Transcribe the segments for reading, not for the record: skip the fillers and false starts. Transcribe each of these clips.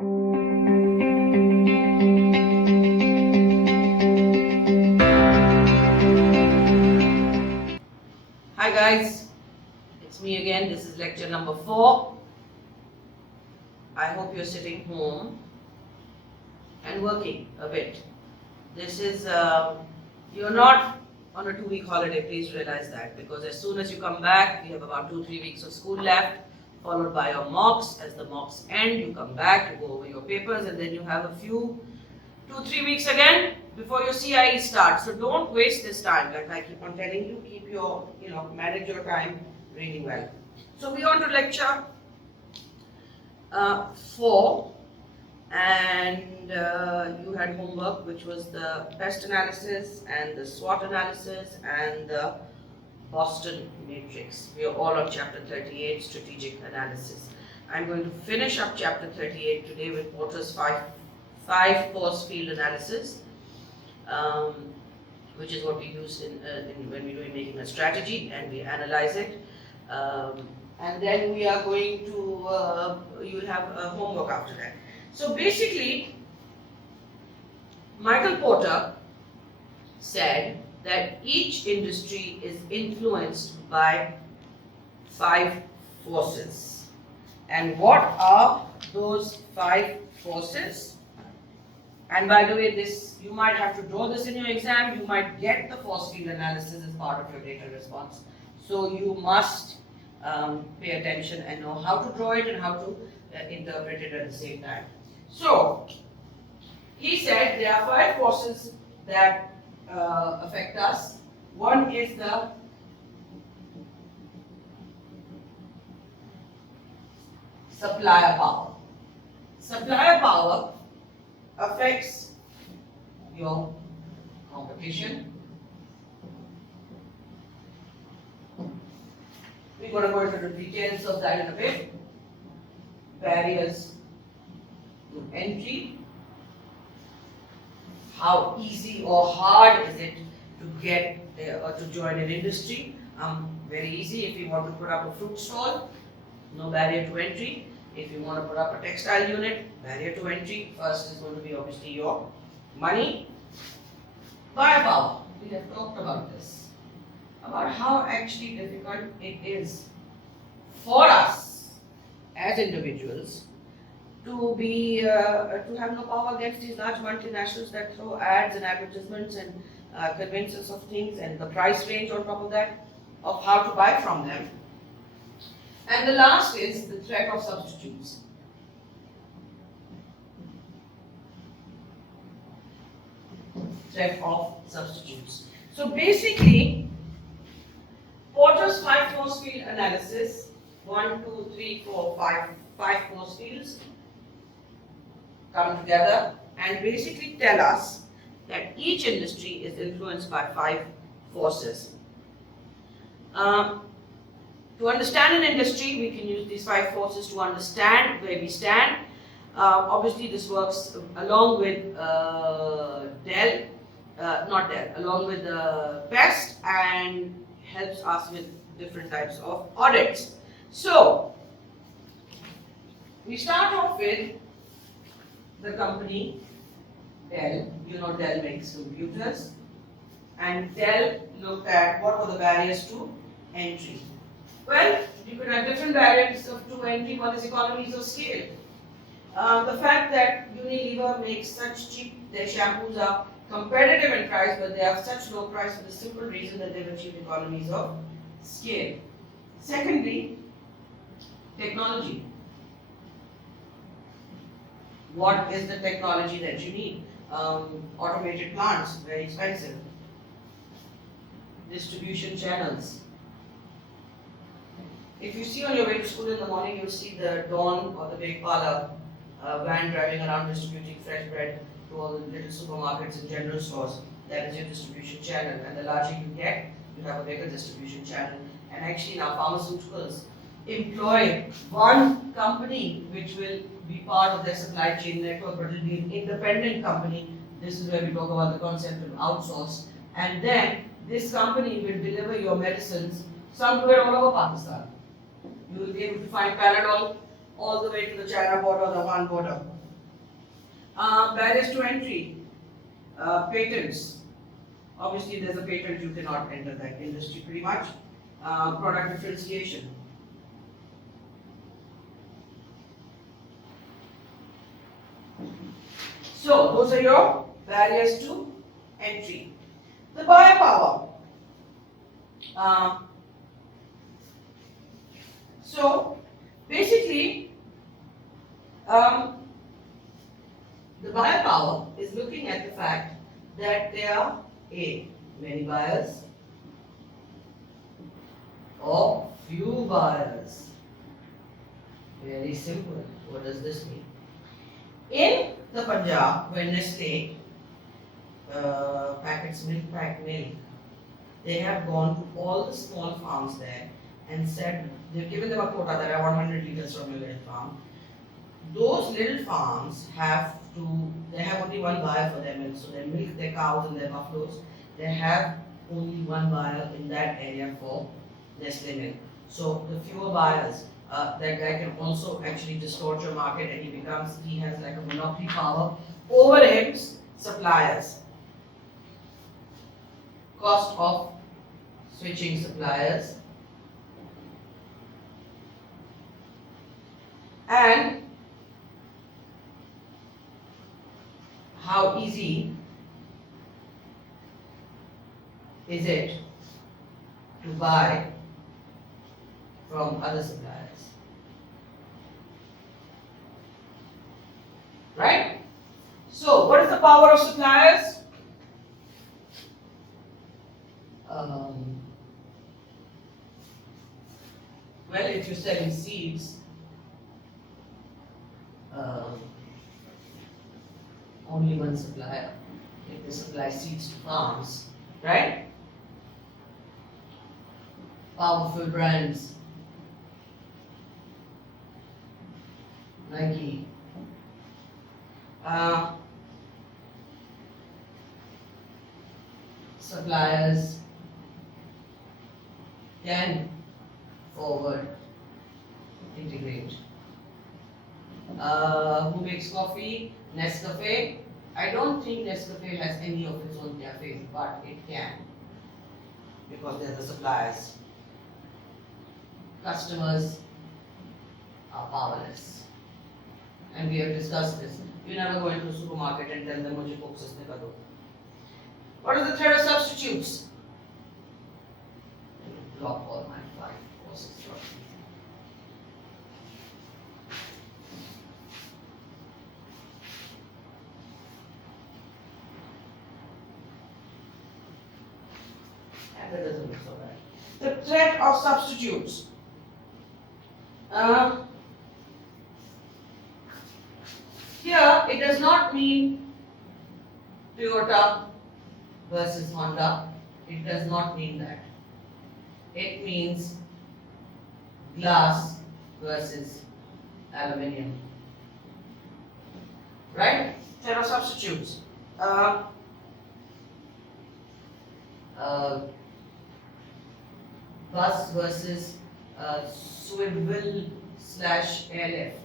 Hi guys, it's me again. This is lecture number 4. I hope you're sitting home and working a bit. This is, you're not on a 2-week holiday, please realize that, because as soon as you come back, you have about 2-3 weeks of school left, followed by your mocks. As the mocks end, you come back, you go over your papers, and then you have a few 2-3 weeks again before your CIE starts. So don't waste this time. Like I keep on telling you, keep your, manage your time really well. So we're on to lecture 4, and you had homework, which was the pest analysis and the SWOT analysis and the Boston matrix. We are all on chapter 38, strategic analysis. I'm going to finish up chapter 38 today with Porter's 5 force field analysis, which is what we use when we're making a strategy and we analyze it. And then we are going to, you'll have a homework after that. So basically, Michael Porter said that each industry is influenced by 5 forces. And what are those 5 forces? And by the way, this you might have to draw this in your exam. You might get the force field analysis as part of your data response. So you must pay attention and know how to draw it and how to interpret it at the same time. So he said there are 5 forces that affect us. One is the supplier power. Supplier power affects your competition. We're going to go into the details of that in a bit. Barriers to entry. How easy or hard is it to get or to join an industry? Very easy. If you want to put up a fruit stall, no barrier to entry. If you want to put up a textile unit, barrier to entry. First is going to be obviously your money. Buyer power. We have talked about this. About how actually difficult it is for us as individuals to be to have no power against these large multinationals that throw ads and advertisements and convince us of things, and the price range on top of that of how to buy from them. And the last is the threat of substitutes. Threat of substitutes. So basically, Porter's 5 force field analysis, 1, 2, 3, 4, 5 force fields come together and basically tell us that each industry is influenced by 5 forces. To understand an industry, we can use these 5 forces to understand where we stand. Obviously, this works along with along with PEST, and helps us with different types of audits. So, we start off with the company Dell. You know Dell makes computers, and Dell looked at what were the barriers to entry. Well, you could have different barriers to entry. One is economies of scale. The fact that Unilever makes such cheap, their shampoos are competitive in price, but they have such low price for the simple reason that they've achieved economies of scale. Secondly, technology. What is the technology that you need? Automated plants, very expensive. Distribution channels. If you see on your way to school in the morning, you'll see the Dawn or the Big Parlor van driving around distributing fresh bread to all the little supermarkets and general stores. That is your distribution channel. And the larger you get, you have a bigger distribution channel. And actually now pharmaceuticals employ one company which will be part of their supply chain network, but it will be an independent company. This is where we talk about the concept of outsource. And then this company will deliver your medicines somewhere all over Pakistan. You will be able to find Panadol all the way to the China border or the Afghan border. Barriers to entry, patents. Obviously, there's a patent, you cannot enter that industry pretty much. Product differentiation. So, those are your barriers to entry. The buyer power. So, basically, the buyer power is looking at the fact that there are many buyers or few buyers. Very simple. What does this mean? In the Punjab, when Nestle packets milk, they have gone to all the small farms there and said, they've given them a quota that I want 100 liters from your little farm. Those little farms they have only one buyer for their milk. So their milk, their cows and their buffaloes, they have only one buyer in that area for Nestle milk. So the fewer buyers, that guy can also actually distort your market, and he has like a monopoly power over his suppliers. Cost of switching suppliers, and how easy is it to buy from other suppliers. Right? So, what is the power of suppliers? Well, if you're selling seeds, only one supplier. If they supply seeds to farms, right? Powerful brands, Nike, suppliers can forward integrate. Who makes coffee? Nescafe. I don't think Nescafe has any of its own cafes, but it can, because they're the suppliers. Customers are powerless, and we have discussed this. You never go into a supermarket and tell them mujhe Coke sastne ka do. What is the threat of substitutes? Block all my 5 courses. And that doesn't look so bad. The threat of substitutes. Here, it does not mean Toyota versus Honda. It does not mean that. It means glass versus aluminium. Right? There are substitutes. Bus versus swivel / airlift.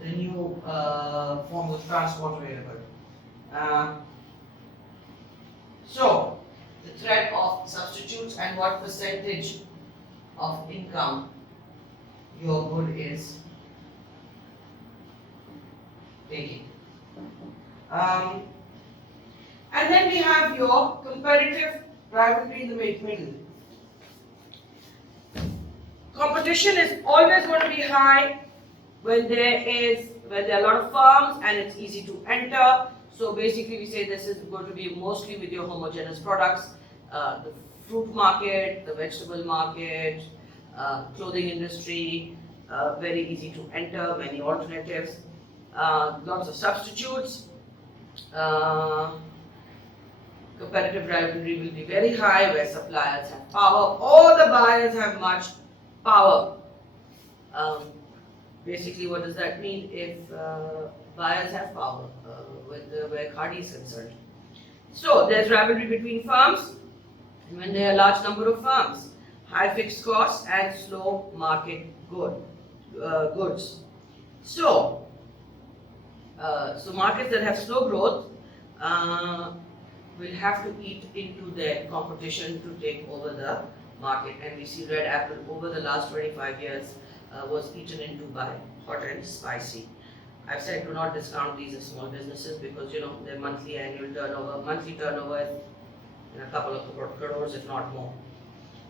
The new form of transport available. So, the threat of substitutes and what percentage of income your good is taking. And then we have your comparative rivalry in the middle. Competition is always going to be high when there are a lot of firms and it's easy to enter. So basically we say this is going to be mostly with your homogeneous products, the fruit market, the vegetable market, clothing industry, very easy to enter, many alternatives, lots of substitutes. Competitive rivalry will be very high where suppliers have power, all the buyers have much power. Basically, what does that mean? If buyers have power, where Khadi is concerned. So, there's rivalry between firms, and when there are a large number of firms, high fixed costs and slow market goods. So, So markets that have slow growth will have to eat into their competition to take over the market. And we see red apple over the last 25 years was eaten into by hot and spicy. I've said do not discount these as small businesses because their monthly turnover is in a couple of crores if not more.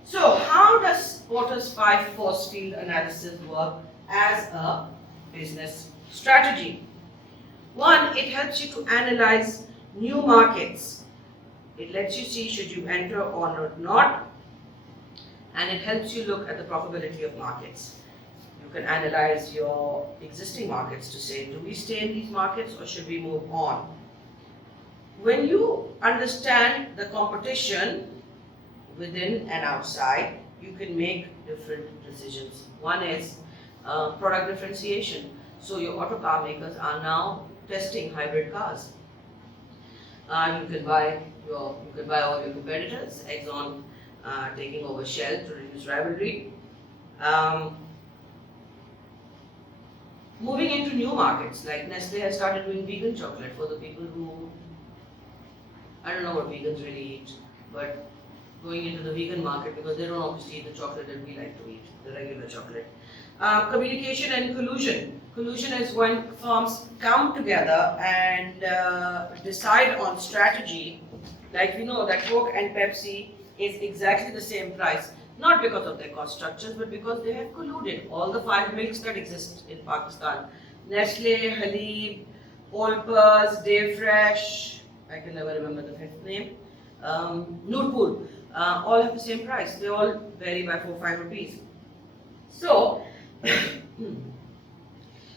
So how does Porter's 5 force field analysis work as a business strategy? One, it helps you to analyze new markets. It lets you see should you enter or not, and it helps you look at the probability of markets. You can analyze your existing markets to say, do we stay in these markets or should we move on? When you understand the competition within and outside, you can make different decisions. One is product differentiation. So your auto car makers are now testing hybrid cars. You can buy all your competitors. Exxon taking over Shell to reduce rivalry. Moving into new markets, like Nestle has started doing vegan chocolate for the people who, I don't know what vegans really eat, but going into the vegan market because they don't obviously eat the chocolate that we like to eat, the regular chocolate. Communication and collusion. Collusion is when firms come together and decide on strategy. Like we know that Coke and Pepsi is exactly the same price, not because of their cost structures, but because they have colluded. All the 5 milks that exist in Pakistan, Nestle, Halib, Olpers, Dayfresh, I can never remember the 5th name, Noorpur, all have the same price. They all vary by 4-5 rupees. So,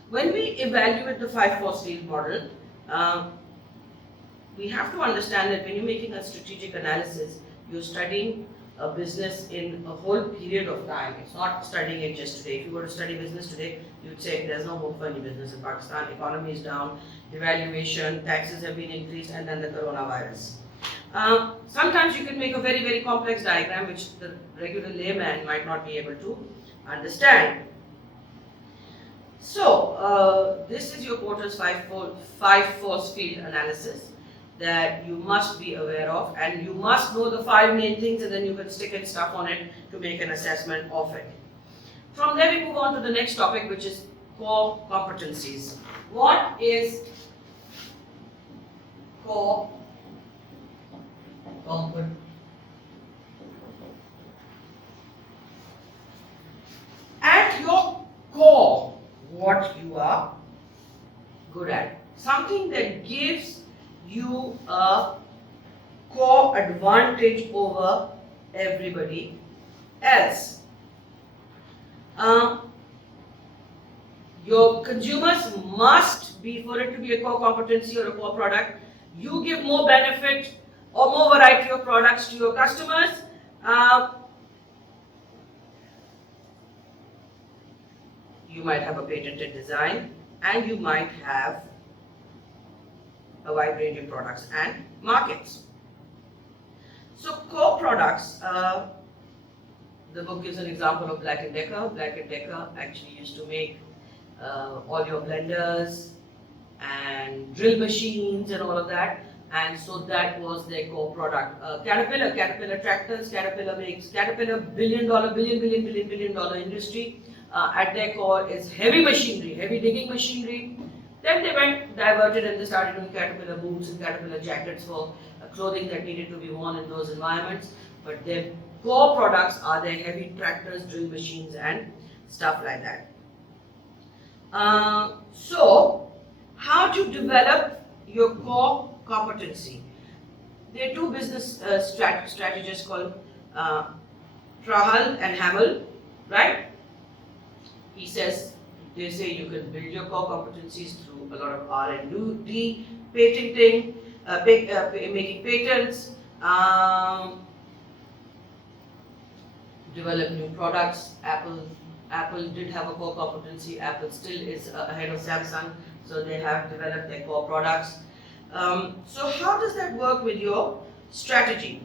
when we evaluate the 5 force field model, we have to understand that when you're making a strategic analysis, you're studying a business in a whole period of time. It's not studying it just today. If you were to study business today, you'd say there's no hope for any business in Pakistan. Economy is down, devaluation, taxes have been increased, and then the coronavirus. Sometimes you can make a very, very complex diagram which the regular layman might not be able to understand. So, this is your Porter's 5 force field analysis that you must be aware of, and you must know the 5 main things, and then you can stick in stuff on it to make an assessment of it. From there we move on to the next topic, which is core competencies. What is core competency? At your core, what you are good at. Something that gives you a core advantage over everybody else. Your consumers must be, for it to be a core competency or a core product, you give more benefit or more variety of products to your customers. You might have a patented design, and you might have a wide range of products and markets. So core products, the book gives an example of Black & Decker. Black & Decker actually used to make all your blenders and drill machines and all of that, and so that was their core product. Caterpillar tractors, Caterpillar billion dollar industry. At their core is heavy machinery, heavy digging machinery. Then they went diverted and they started doing Caterpillar boots and Caterpillar jackets for clothing that needed to be worn in those environments. But their core products are their heavy tractors, drill machines, and stuff like that. So, how to develop your core competency? There are 2 business strategists called Trahal and Hamel, right? He says, they say you can build your core competencies through a lot of R&D, patenting, making patents, develop new products. Apple did have a core competency. Apple still is ahead of Samsung, so they have developed their core products. So how does that work with your strategy?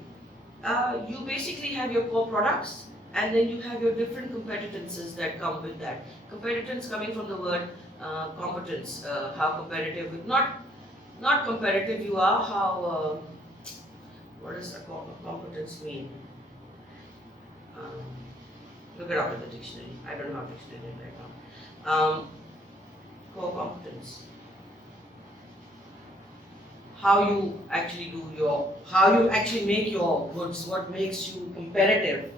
You basically have your core products, and then you have your different competencies that come with that. Competence coming from the word competence, how competitive, not competitive you are, how, what does competence mean? Um, Look it up in the dictionary. I don't have a dictionary right now. Core competence. How you actually how you actually make your goods, what makes you competitive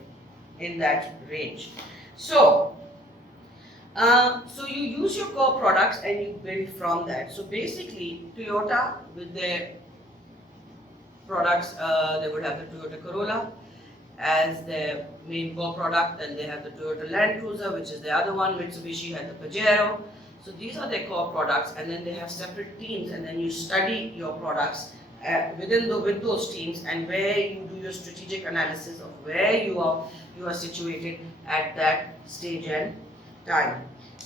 in that range. So you use your core products and you build from that. So basically, Toyota with their products, they would have the Toyota Corolla as their main core product, and they have the Toyota Land Cruiser, which is the other one. Mitsubishi had the Pajero. So these are their core products, and then they have separate teams, and then you study your products with those teams, and where you do your strategic analysis of where you are situated at that stage and time.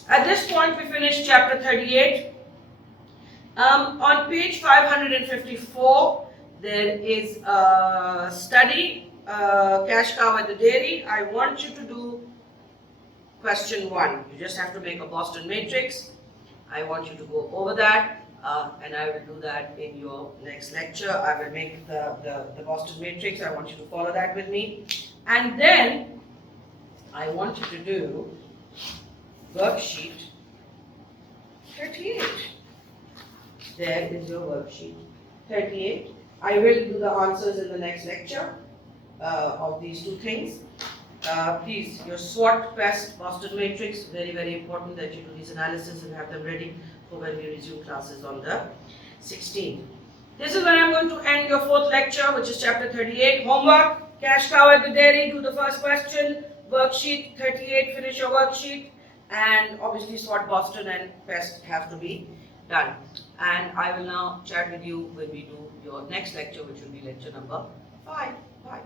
At this point, we finished chapter 38. On page 554, there is a study, cash cow at the dairy. I want you to do question 1. You just have to make a Boston matrix. I want you to go over that, and I will do that in your next lecture. I will make the Boston matrix. I want you to follow that with me. And then I want you to do worksheet 38. There is your worksheet 38. I will do the answers in the next lecture of these two things. Please, your SWOT, PEST, Boston matrix, very, very important that you do these analysis and have them ready for when we resume classes on the 16th. This is when I'm going to end your 4th lecture, which is chapter 38. Homework, cash cow at the dairy, do the first question. Worksheet 38, finish your worksheet. And obviously SWOT, Boston and PEST have to be done. And I will now chat with you when we do your next lecture, which will be lecture number 5. Bye.